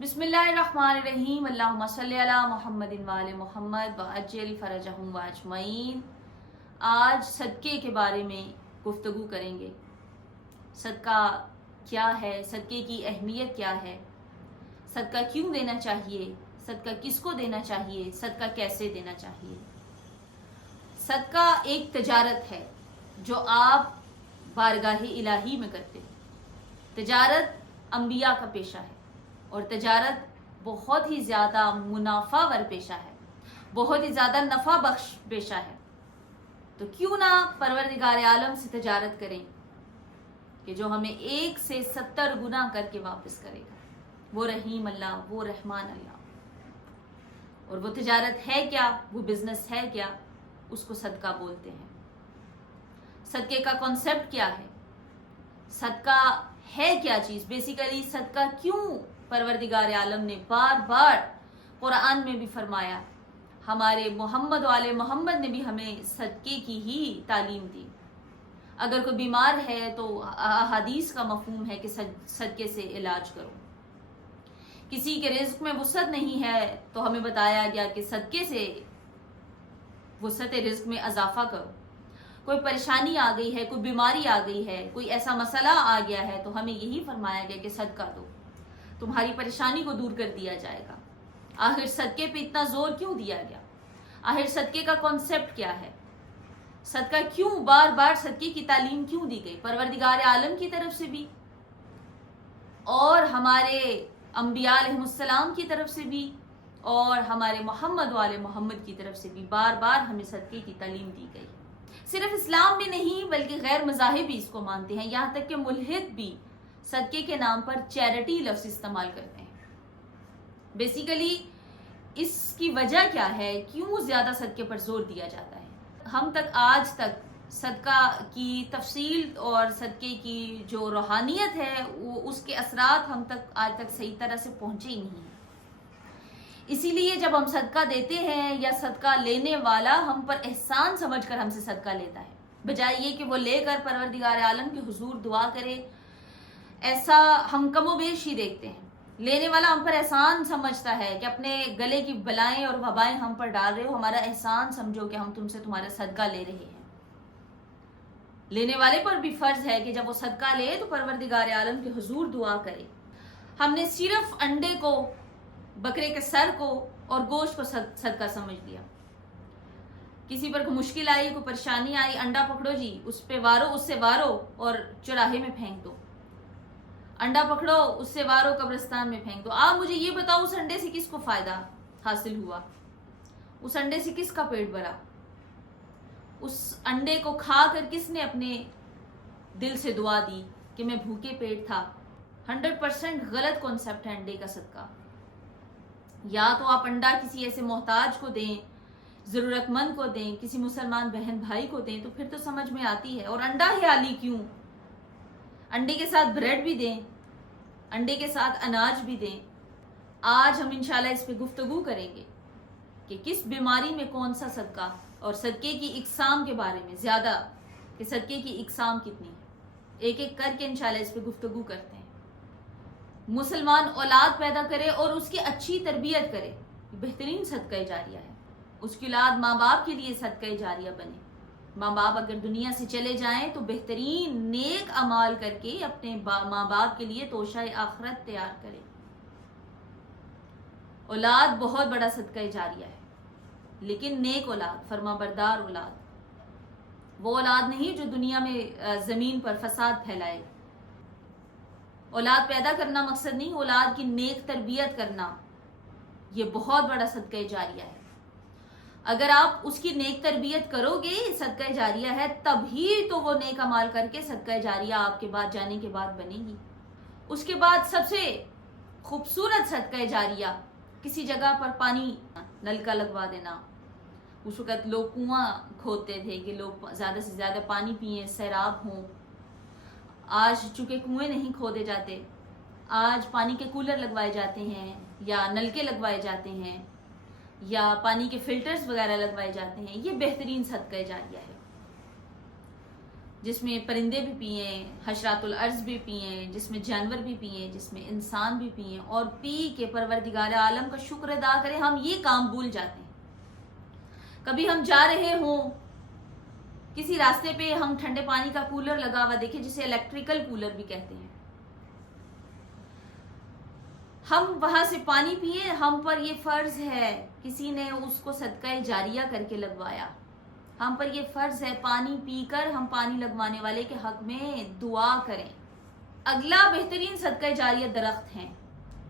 بسم اللہ الرحمن الرحیم، اللہم صلی علی محمد وآل محمد وعجل فرجہم واجمعین۔ آج صدقے کے بارے میں گفتگو کریں گے۔ صدقہ کیا ہے، صدقے کی اہمیت کیا ہے، صدقہ کیوں دینا چاہیے، صدقہ کس کو دینا چاہیے، صدقہ کیسے دینا چاہیے۔ صدقہ ایک تجارت ہے جو آپ بارگاہ الہی میں کرتے ہیں۔ تجارت انبیاء کا پیشہ ہے اور تجارت بہت ہی زیادہ منافع ور پیشہ ہے، بہت ہی زیادہ نفع بخش پیشہ ہے۔ تو کیوں نہ پروردگار عالم سے تجارت کریں کہ جو ہمیں 1 سے 70 گنا کر کے واپس کرے گا۔ وہ رحیم اللہ، وہ رحمان اللہ۔ اور وہ تجارت ہے کیا، وہ بزنس ہے کیا، اس کو صدقہ بولتے ہیں۔ صدقے کا کانسیپٹ کیا ہے، صدقہ ہے کیا چیز، بیسیکلی صدقہ کیوں پروردگار عالم نے بار بار قرآن میں بھی فرمایا، ہمارے محمد والے محمد نے بھی ہمیں صدقے کی ہی تعلیم دی۔ اگر کوئی بیمار ہے تو احادیث کا مفہوم ہے کہ صدقے سے علاج کرو۔ کسی کے رزق میں وسعت نہیں ہے تو ہمیں بتایا گیا کہ صدقے سے وسعت رزق میں اضافہ کرو۔ کوئی پریشانی آ گئی ہے، کوئی بیماری آ گئی ہے، کوئی ایسا مسئلہ آ گیا ہے تو ہمیں یہی فرمایا گیا کہ صدقہ دو، تمہاری پریشانی کو دور کر دیا جائے گا۔ آخر صدقے پہ اتنا زور کیوں دیا گیا، آخر صدقے کا کانسیپٹ کیا ہے، صدقہ کیوں بار بار صدقے کی تعلیم کیوں دی گئی پروردگار عالم کی طرف سے بھی اور ہمارے انبیاء علیہ السلام کی طرف سے بھی اور ہمارے محمد والے محمد کی طرف سے بھی بار بار ہمیں صدقے کی تعلیم دی گئی۔ صرف اسلام میں نہیں بلکہ غیر مذاہب بھی اس کو مانتے ہیں، یہاں تک کہ ملحد بھی صدقے کے نام پر چیریٹی لفظ استعمال کرتے ہیں۔ بیسیکلی اس کی وجہ کیا ہے، کیوں زیادہ صدقے پر زور دیا جاتا ہے۔ ہم تک آج تک صدقہ کی تفصیل اور صدقے کی جو روحانیت ہے اس کے اثرات ہم تک آج تک صحیح طرح سے پہنچے ہی نہیں ہیں۔ اسی لیے جب ہم صدقہ دیتے ہیں یا صدقہ لینے والا ہم پر احسان سمجھ کر ہم سے صدقہ لیتا ہے، بجائے یہ کہ وہ لے کر پروردگار عالم کے حضور دعا کرے، ایسا ہم کم و بیش ہی دیکھتے ہیں۔ لینے والا ہم پر احسان سمجھتا ہے کہ اپنے گلے کی بلائیں اور وبائیں ہم پر ڈال رہے ہو، ہمارا احسان سمجھو کہ ہم تم سے تمہارا صدقہ لے رہے ہیں۔ لینے والے پر بھی فرض ہے کہ جب وہ صدقہ لے تو پروردگار عالم کے حضور دعا کرے۔ ہم نے صرف انڈے کو، بکرے کے سر کو اور گوشت کو صدقہ سمجھ لیا۔ کسی پر کوئی مشکل آئی، کوئی پریشانی آئی، انڈا پکڑو جی، اس پہ وارو، اس سے وارو اور چوراہے میں پھینک دو۔ انڈا پکڑو، اس سے وارو، قبرستان میں پھینک دو۔ آپ مجھے یہ بتاؤ اس انڈے سے کس کو فائدہ حاصل ہوا، اس انڈے سے کس کا پیٹ بھرا، اس انڈے کو کھا کر کس نے اپنے دل سے دعا دی کہ میں بھوکے پیٹ تھا۔ 100% غلط کانسیپٹ ہے انڈے کا صدقہ۔ یا تو آپ انڈا کسی ایسے محتاج کو دیں، ضرورت مند کو دیں، کسی مسلمان بہن بھائی کو دیں تو پھر تو سمجھ میں آتی ہے۔ اور انڈا ہی عالی کیوں، انڈے کے ساتھ بریڈ بھی دیں، انڈے کے ساتھ اناج بھی دیں۔ آج ہم انشاءاللہ اس پہ گفتگو کریں گے کہ کس بیماری میں کون سا صدقہ اور صدقے کی اقسام کے بارے میں زیادہ، کہ صدقے کی اقسام کتنی ہے، ایک ایک کر کے انشاءاللہ اس پہ گفتگو کرتے ہیں۔ مسلمان اولاد پیدا کرے اور اس کی اچھی تربیت کرے، بہترین صدقہ جاریہ ہے۔ اس کی اولاد ماں باپ کے لیے صدقہ جاریہ بنے۔ ماں باپ اگر دنیا سے چلے جائیں تو بہترین نیک اعمال کر کے اپنے ماں باپ کے لیے توشہ آخرت تیار کرے۔ اولاد بہت بڑا صدقہ جاریہ ہے، لیکن نیک اولاد، فرما بردار اولاد، وہ اولاد نہیں جو دنیا میں زمین پر فساد پھیلائے۔ اولاد پیدا کرنا مقصد نہیں، اولاد کی نیک تربیت کرنا یہ بہت بڑا صدقہ جاریہ ہے۔ اگر آپ اس کی نیک تربیت کرو گے، صدقہ جاریہ ہے، تب ہی تو وہ نیک اعمال کر کے صدقہ جاریہ آپ کے بعد جانے کے بعد بنے گی۔ اس کے بعد سب سے خوبصورت صدقہ جاریہ کسی جگہ پر پانی نل کا لگوا دینا۔ اس وقت لوگ کنواں کھودتے تھے کہ لوگ زیادہ سے زیادہ پانی پئیں، سیراب ہوں۔ آج چونکہ کنویں نہیں کھودے جاتے، آج پانی کے کولر لگوائے جاتے ہیں یا نلکے لگوائے جاتے ہیں یا پانی کے فلٹرز وغیرہ لگوائے جاتے ہیں۔ یہ بہترین صدقہ جاریہ ہے۔ جس میں پرندے بھی پئیں، حشرات الارض بھی پئیں، جس میں جانور بھی پئیں، جس میں انسان بھی پئیں، اور پی کے پروردگار عالم کا شکر ادا کریں. ہم یہ کام بھول جاتے ہیں. کبھی ہم جا رہے ہوں کسی راستے پہ، ہم ٹھنڈے پانی کا کولر لگا ہوا دیکھیں، جسے الیکٹریکل کولر بھی کہتے ہیں، ہم وہاں سے پانی پیے. ہم پر یہ فرض ہے، کسی نے اس کو صدقہ جاریہ کر کے لگوایا، ہم پر یہ فرض ہے پانی پی کر ہم پانی لگوانے والے کے حق میں دعا کریں. اگلا بہترین صدقہ جاریہ درخت ہیں.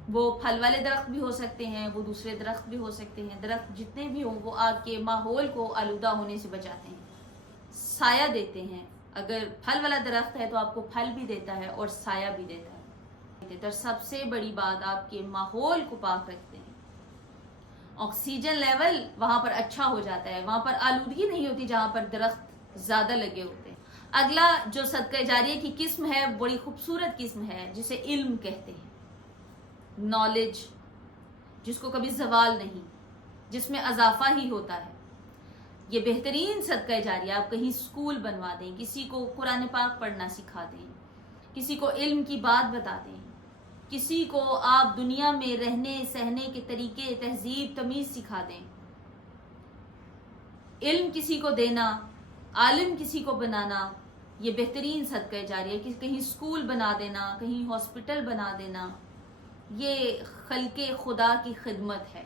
وہ پھل والے درخت بھی ہو سکتے ہیں، وہ دوسرے درخت بھی ہو سکتے ہیں. درخت جتنے بھی ہوں وہ آپ کے ماحول کو آلودہ ہونے سے بچاتے ہیں، سایہ دیتے ہیں. اگر پھل والا درخت ہے تو آپ کو پھل بھی دیتا ہے اور سایہ بھی دیتا ہے. اور سب سے بڑی بات، آپ کے ماحول کو پاک رکھتے ہیں. آکسیجن لیول وہاں پر اچھا ہو جاتا ہے، وہاں پر آلودگی نہیں ہوتی جہاں پر درخت زیادہ لگے ہوتے ہیں. اگلا جو صدقہ جاریہ کی قسم ہے، بڑی خوبصورت قسم ہے، جسے علم کہتے ہیں. نالج، جس کو کبھی زوال نہیں، جس میں اضافہ ہی ہوتا ہے. یہ بہترین صدقہ جاریہ. آپ کہیں اسکول بنوا دیں، کسی کو قرآن پاک پڑھنا سکھا دیں، کسی کو علم کی بات بتا دیں، کسی کو آپ دنیا میں رہنے سہنے کے طریقے، تہذیب، تمیز سکھا دیں. علم کسی کو دینا، عالم کسی کو بنانا، یہ بہترین صدقہ جاریہ. کہیں اسکول بنا دینا، کہیں ہاسپٹل بنا دینا، یہ خلق خدا کی خدمت ہے.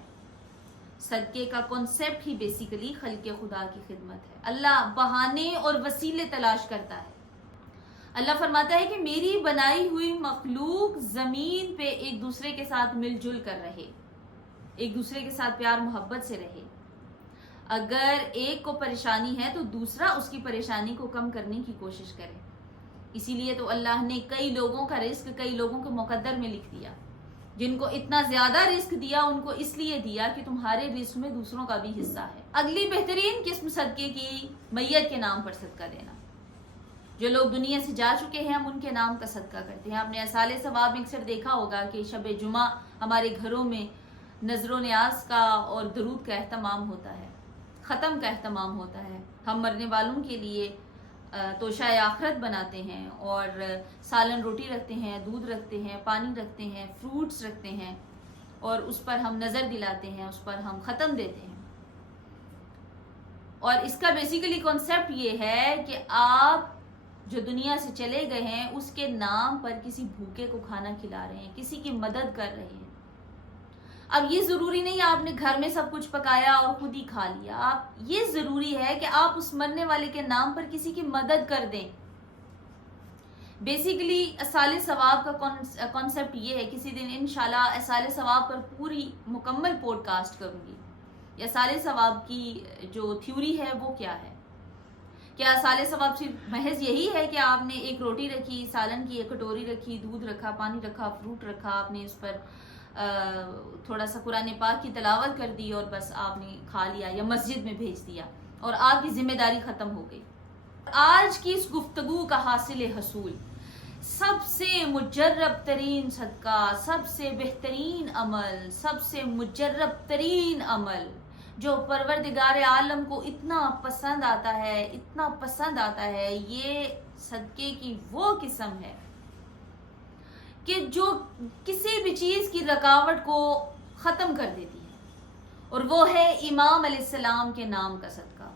صدقے کا کانسیپٹ ہی بیسیکلی خلق خدا کی خدمت ہے. اللہ بہانے اور وسیلے تلاش کرتا ہے. اللہ فرماتا ہے کہ میری بنائی ہوئی مخلوق زمین پہ ایک دوسرے کے ساتھ مل جل کر رہے، ایک دوسرے کے ساتھ پیار محبت سے رہے. اگر ایک کو پریشانی ہے تو دوسرا اس کی پریشانی کو کم کرنے کی کوشش کرے. اسی لیے تو اللہ نے کئی لوگوں کا رزق کئی لوگوں کے مقدر میں لکھ دیا. جن کو اتنا زیادہ رزق دیا ان کو اس لیے دیا کہ تمہارے رزق میں دوسروں کا بھی حصہ ہے. اگلی بہترین قسم صدقے کی، میت کے نام پر صدقہ دینا. جو لوگ دنیا سے جا چکے ہیں ہم ان کے نام کا صدقہ کرتے ہیں. آپ نے اصالِ ثواب میں اکثر دیکھا ہوگا کہ شب جمعہ ہمارے گھروں میں نظر و نیاز کا اور درود کا اہتمام ہوتا ہے، ختم کا اہتمام ہوتا ہے. ہم مرنے والوں کے لیے توشہ آخرت بناتے ہیں اور سالن روٹی رکھتے ہیں، دودھ رکھتے ہیں، پانی رکھتے ہیں، فروٹس رکھتے ہیں، اور اس پر ہم نظر دلاتے ہیں، اس پر ہم ختم دیتے ہیں. اور اس کا بیسیکلی کانسیپٹ یہ ہے کہ آپ جو دنیا سے چلے گئے ہیں اس کے نام پر کسی بھوکے کو کھانا کھلا رہے ہیں، کسی کی مدد کر رہے ہیں. اب یہ ضروری نہیں آپ نے گھر میں سب کچھ پکایا اور خود ہی کھا لیا. آپ یہ ضروری ہے کہ آپ اس مرنے والے کے نام پر کسی کی مدد کر دیں. بیسیکلی اصالِ ثواب کا کانسیپٹ یہ ہے، کسی دن انشاءاللہ اصالِ ثواب پر پوری مکمل پوڈ کاسٹ کروں گی. یہ اصالِ ثواب کی جو تھیوری ہے وہ کیا ہے. کیا اصالِ ثواب صرف محض یہی ہے کہ آپ نے ایک روٹی رکھی، سالن کی ایک کٹوری رکھی، دودھ رکھا، پانی رکھا، فروٹ رکھا، آپ نے اس پر تھوڑا سا قرآن پاک کی تلاوت کر دی اور بس آپ نے کھا لیا یا مسجد میں بھیج دیا اور آپ کی ذمہ داری ختم ہو گئی. آج کی اس گفتگو کا حاصل حصول، سب سے مجرب ترین صدقہ، سب سے بہترین عمل، سب سے مجرب ترین عمل جو پروردگار عالم کو اتنا پسند آتا ہے، اتنا پسند آتا ہے، یہ صدقے کی وہ قسم ہے کہ جو کسی بھی چیز کی رکاوٹ کو ختم کر دیتی ہے، اور وہ ہے امام علیہ السلام کے نام کا صدقہ.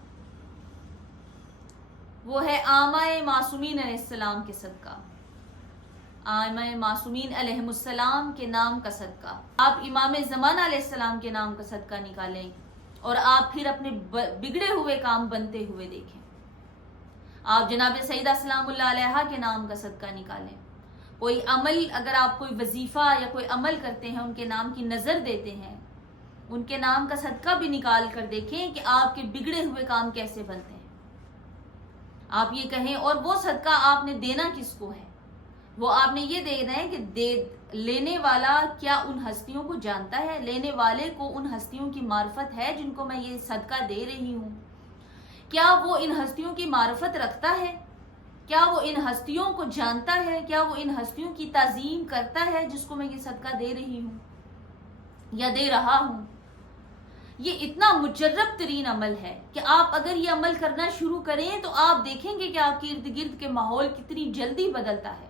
وہ ہے آمائے معصومین علیہ السلام کے صدقہ، آمائے معصومین علیہ السلام کے نام کا صدقہ. آپ امام زمانہ علیہ السلام کے نام کا صدقہ نکالیں اور آپ پھر اپنے بگڑے ہوئے کام بنتے ہوئے دیکھیں. آپ جناب سیدہ سلام اللہ علیہا کے نام کا صدقہ نکالیں. کوئی عمل، اگر آپ کوئی وظیفہ یا کوئی عمل کرتے ہیں، ان کے نام کی نظر دیتے ہیں، ان کے نام کا صدقہ بھی نکال کر دیکھیں کہ آپ کے بگڑے ہوئے کام کیسے بنتے ہیں. آپ یہ کہیں، اور وہ صدقہ آپ نے دینا کس کو ہے؟ وہ آپ نے یہ دینا ہے کہ لینے والا کیا ان ہستیوں کو جانتا ہے؟ لینے والے کو ان ہستیوں کی معرفت ہے جن کو میں یہ صدقہ دے رہی ہوں؟ کیا وہ ان ہستیوں کی معرفت رکھتا ہے؟ کیا وہ ان ہستیوں کو جانتا ہے؟ کیا وہ ان ہستیوں کی تعظیم کرتا ہے جس کو میں یہ صدقہ دے رہی ہوں یا دے رہا ہوں؟ یہ اتنا مجرب ترین عمل ہے کہ آپ اگر یہ عمل کرنا شروع کریں تو آپ دیکھیں گے کہ آپ کے ارد گرد کے ماحول کتنی جلدی بدلتا ہے۔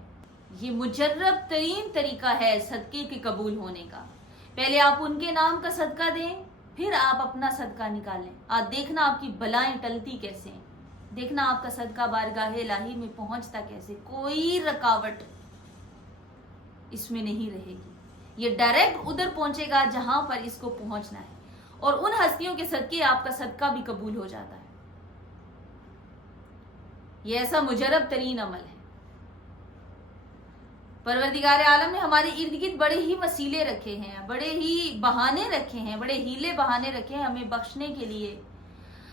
یہ مجرب ترین طریقہ ہے صدقے کے قبول ہونے کا۔ پہلے آپ ان کے نام کا صدقہ دیں، پھر آپ اپنا صدقہ نکالیں۔ آپ دیکھنا آپ کی بلائیں ٹلتی کیسے ہیں، دیکھنا آپ کا صدقہ بارگاہ الہی میں پہنچتا کیسے، کوئی رکاوٹ اس میں نہیں رہے گی۔ یہ ڈائریکٹ ادھر پہنچے گا جہاں پر اس کو پہنچنا ہے، اور ان ہستیوں کے صدقے آپ کا صدقہ بھی قبول ہو جاتا ہے۔ یہ ایسا مجرب ترین عمل ہے۔ پروردگار عالم نے ہمارے ارد گرد بڑے ہی وسیلے رکھے ہیں، بڑے ہی بہانے رکھے ہیں، بڑے ہیلے بہانے رکھے ہیں ہمیں بخشنے کے لیے،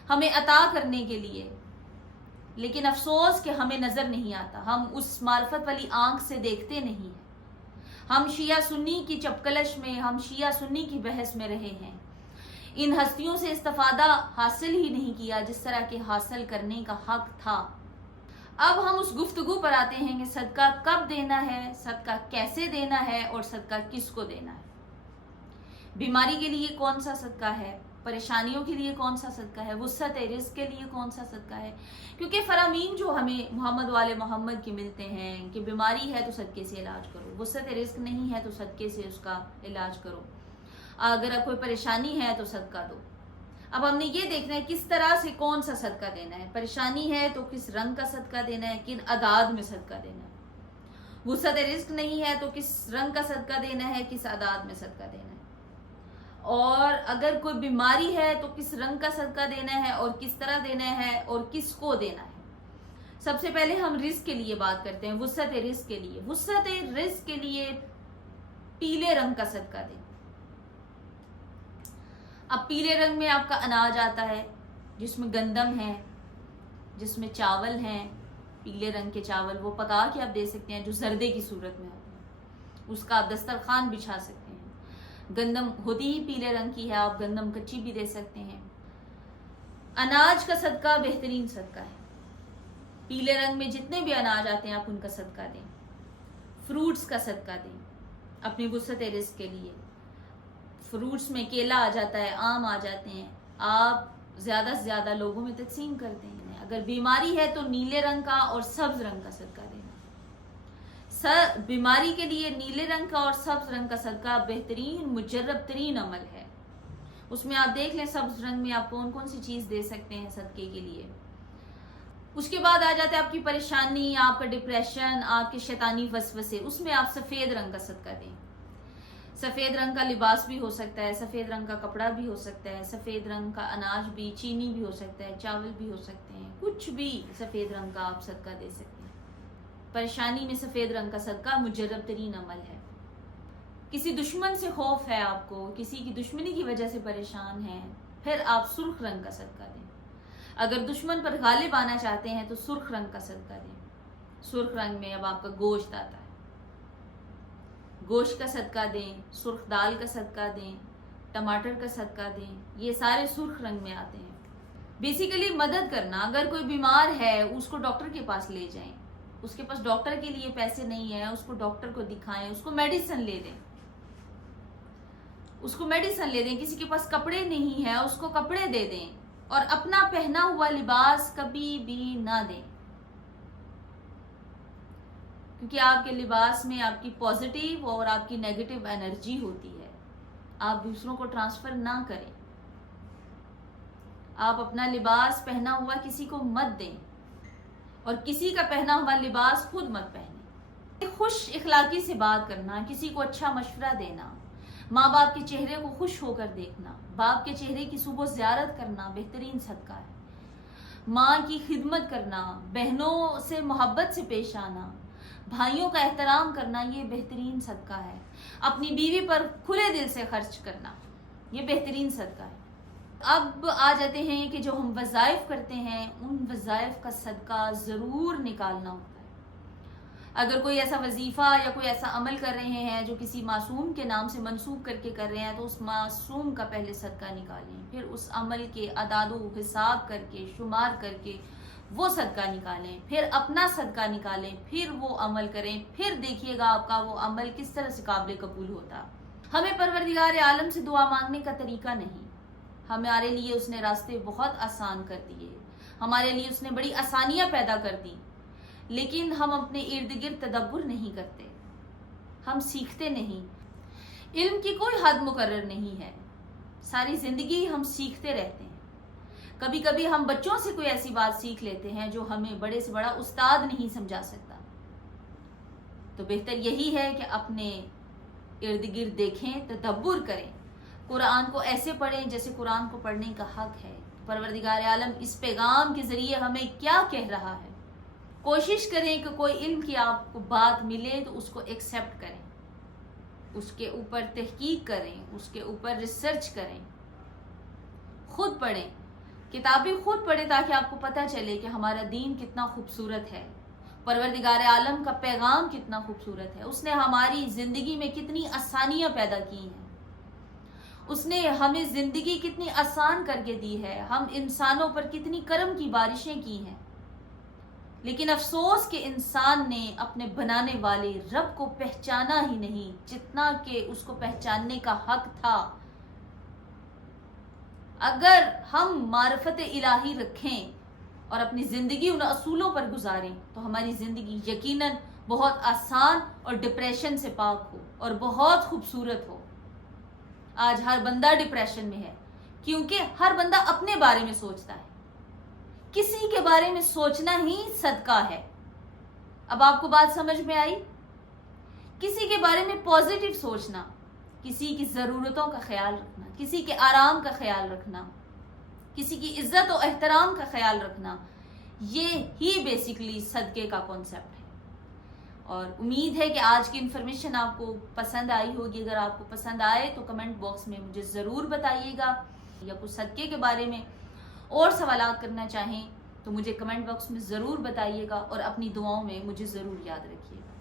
ہمیں عطا کرنے کے لیے، لیکن افسوس کہ ہمیں نظر نہیں آتا، ہم اس معرفت والی آنکھ سے دیکھتے نہیں ہیں۔ ہم شیعہ سنی کی چپکلش میں، ہم شیعہ سنی کی بحث میں رہے ہیں، ان ہستیوں سے استفادہ حاصل ہی نہیں کیا جس طرح کے حاصل کرنے کا حق تھا۔ اب ہم اس گفتگو پر آتے ہیں کہ صدقہ کب دینا ہے، صدقہ کیسے دینا ہے، اور صدقہ کس کو دینا ہے۔ بیماری کے لیے کون سا صدقہ ہے، پریشانیوں کے لیے کون سا صدقہ ہے، وسعت رزق کے لیے کون سا صدقہ ہے، کیونکہ فرامین جو ہمیں محمد والے محمد کے ملتے ہیں کہ بیماری ہے تو صدقے سے علاج کرو، وسعت رزق نہیں ہے تو صدقے سے اس کا علاج کرو، اگر کوئی پریشانی ہے تو صدقہ دو۔ اب ہم نے یہ دیکھنا ہے کس طرح سے کون سا صدقہ دینا ہے، پریشانی ہے تو کس رنگ کا صدقہ دینا ہے، کن اعداد میں صدقہ دینا ہے، وسعت رزق نہیں ہے تو کس رنگ کا صدقہ دینا ہے، کس اعداد میں صدقہ دینا ہے، اور اگر کوئی بیماری ہے تو کس رنگ کا صدقہ دینا ہے اور کس طرح دینا ہے اور کس کو دینا ہے۔ سب سے پہلے ہم رزق کے لیے بات کرتے ہیں، وسعت رزق کے لیے۔ وسعت رزق کے لیے پیلے رنگ کا صدقہ دیں۔ اب پیلے رنگ میں آپ کا اناج آتا ہے جس میں گندم ہے، جس میں چاول ہیں، پیلے رنگ کے چاول وہ پکا کے آپ دے سکتے ہیں جو زردے کی صورت میں ہوتے ہیں، اس کا آپ دسترخوان بچھا سکتے ہیں۔ گندم ہوتی ہی پیلے رنگ کی ہے، آپ گندم کچی بھی دے سکتے ہیں۔ اناج کا صدقہ بہترین صدقہ ہے، پیلے رنگ میں جتنے بھی اناج آتے ہیں آپ ان کا صدقہ دیں۔ فروٹس کا صدقہ دیں اپنی وسعت رزق کے لیے۔ فروٹس میں کیلا آ جاتا ہے، آم آ جاتے ہیں، آپ زیادہ سے زیادہ لوگوں میں تقسیم کرتے ہیں۔ اگر بیماری ہے تو نیلے رنگ کا اور سبز رنگ کا صدقہ دینا۔ بیماری کے لیے نیلے رنگ کا اور سبز رنگ کا صدقہ بہترین مجرب ترین عمل ہے۔ اس میں آپ دیکھ لیں سبز رنگ میں آپ کون کون سی چیز دے سکتے ہیں صدقے کے لیے۔ اس کے بعد آ جاتا ہے آپ کی پریشانی، آپ کا ڈپریشن، آپ کے شیطانی وسوسے، اس میں آپ سفید رنگ کا صدقہ دیں۔ سفید رنگ کا لباس بھی ہو سکتا ہے، سفید رنگ کا کپڑا بھی ہو سکتا ہے، سفید رنگ کا اناج بھی، چینی بھی ہو سکتا ہے، چاول بھی ہو سکتے ہیں، کچھ بھی سفید رنگ کا آپ صدقہ دے سکتے ہیں۔ پریشانی میں سفید رنگ کا صدقہ مجرب ترین عمل ہے۔ کسی دشمن سے خوف ہے آپ کو، کسی کی دشمنی کی وجہ سے پریشان ہیں، پھر آپ سرخ رنگ کا صدقہ دیں۔ اگر دشمن پر غالب آنا چاہتے ہیں تو سرخ رنگ کا صدقہ دیں۔ سرخ رنگ میں اب آپ کا گوشت آتا ہے، گوشت کا صدقہ دیں، سرخ دال کا صدقہ دیں، ٹماٹر کا صدقہ دیں، یہ سارے سرخ رنگ میں آتے ہیں۔ بیسیکلی مدد کرنا، اگر کوئی بیمار ہے اس کو ڈاکٹر کے پاس لے جائیں، اس کے پاس ڈاکٹر کے لیے پیسے نہیں ہیں، اس کو ڈاکٹر کو دکھائیں، اس کو میڈیسن لے دیں، اس کو میڈیسن لے دیں۔ کسی کے پاس کپڑے نہیں ہیں اس کو کپڑے دے دیں، اور اپنا پہنا ہوا لباس کبھی بھی نہ دیں، کیونکہ آپ کے لباس میں آپ کی پازیٹیو اور آپ کی نیگیٹو انرجی ہوتی ہے، آپ دوسروں کو ٹرانسفر نہ کریں۔ آپ اپنا لباس پہنا ہوا کسی کو مت دیں، اور کسی کا پہنا ہوا لباس خود مت پہنیں۔ خوش اخلاقی سے بات کرنا، کسی کو اچھا مشورہ دینا، ماں باپ کے چہرے کو خوش ہو کر دیکھنا، باپ کے چہرے کی صبح زیارت کرنا بہترین صدقہ ہے۔ ماں کی خدمت کرنا، بہنوں سے محبت سے پیش آنا، بھائیوں کا احترام کرنا، یہ بہترین صدقہ ہے۔ اپنی بیوی پر کھلے دل سے خرچ کرنا، یہ بہترین صدقہ ہے۔ اب آ جاتے ہیں کہ جو ہم وظائف کرتے ہیں ان وظائف کا صدقہ ضرور نکالنا ہوتا ہے۔ اگر کوئی ایسا وظیفہ یا کوئی ایسا عمل کر رہے ہیں جو کسی معصوم کے نام سے منسوب کر کے کر رہے ہیں تو اس معصوم کا پہلے صدقہ نکالیں، پھر اس عمل کے اعداد و حساب کر کے شمار کر کے وہ صدقہ نکالیں، پھر اپنا صدقہ نکالیں، پھر وہ عمل کریں، پھر دیکھیے گا آپ کا وہ عمل کس طرح سے قابل قبول ہوتا۔ ہمیں پروردگار عالم سے دعا مانگنے کا طریقہ نہیں، ہمارے لیے اس نے راستے بہت آسان کر دیے، ہمارے لیے اس نے بڑی آسانیاں پیدا کر دی، لیکن ہم اپنے ارد گرد تدبر نہیں کرتے، ہم سیکھتے نہیں۔ علم کی کوئی حد مقرر نہیں ہے، ساری زندگی ہم سیکھتے رہتے ہیں۔ کبھی کبھی ہم بچوں سے کوئی ایسی بات سیکھ لیتے ہیں جو ہمیں بڑے سے بڑا استاد نہیں سمجھا سکتا۔ تو بہتر یہی ہے کہ اپنے ارد گرد دیکھیں، تدبر کریں، قرآن کو ایسے پڑھیں جیسے قرآن کو پڑھنے کا حق ہے۔ پروردگار عالم اس پیغام کے ذریعے ہمیں کیا کہہ رہا ہے۔ کوشش کریں کہ کوئی علم کی آپ کو بات ملے تو اس کو ایکسیپٹ کریں، اس کے اوپر تحقیق کریں، اس کے اوپر ریسرچ کریں، خود پڑھیں، کتابیں خود پڑھیں تاکہ آپ کو پتہ چلے کہ ہمارا دین کتنا خوبصورت ہے، پروردگار عالم کا پیغام کتنا خوبصورت ہے، اس نے ہماری زندگی میں کتنی آسانیاں پیدا کی ہیں، اس نے ہمیں زندگی کتنی آسان کر کے دی ہے، ہم انسانوں پر کتنی کرم کی بارشیں کی ہیں۔ لیکن افسوس کہ انسان نے اپنے بنانے والے رب کو پہچانا ہی نہیں جتنا کہ اس کو پہچاننے کا حق تھا۔ اگر ہم معرفت الہی رکھیں اور اپنی زندگی ان اصولوں پر گزاریں تو ہماری زندگی یقیناً بہت آسان اور ڈپریشن سے پاک ہو اور بہت خوبصورت ہو۔ آج ہر بندہ ڈپریشن میں ہے کیونکہ ہر بندہ اپنے بارے میں سوچتا ہے، کسی کے بارے میں سوچنا ہی صدقہ ہے۔ اب آپ کو بات سمجھ میں آئی؟ کسی کے بارے میں پازیٹیو سوچنا، کسی کی ضرورتوں کا خیال رکھنا، کسی کے آرام کا خیال رکھنا، کسی کی عزت و احترام کا خیال رکھنا، یہ ہی بیسیکلی صدقے کا کانسیپٹ ہے۔ اور امید ہے کہ آج کی انفارمیشن آپ کو پسند آئی ہوگی۔ اگر آپ کو پسند آئے تو کمنٹ باکس میں مجھے ضرور بتائیے گا، یا کچھ صدقے کے بارے میں اور سوالات کرنا چاہیں تو مجھے کمنٹ باکس میں ضرور بتائیے گا، اور اپنی دعاؤں میں مجھے ضرور یاد رکھیے گا۔